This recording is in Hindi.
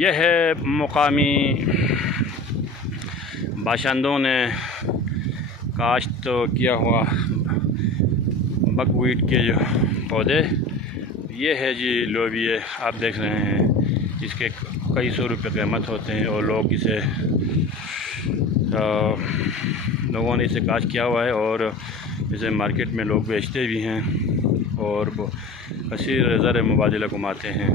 यह है मुकामी बाशिंदों ने काश्त किया हुआ बकवीट के जो पौधे। ये है जी लोबिया, आप देख रहे हैं, इसके कई सौ रुपये कीमत होते हैं और लोग इसे लोगों ने इसे काश्त किया हुआ है और इसे मार्केट में लोग बेचते भी हैं और कसीर ज़र मुबादला कमाते हैं।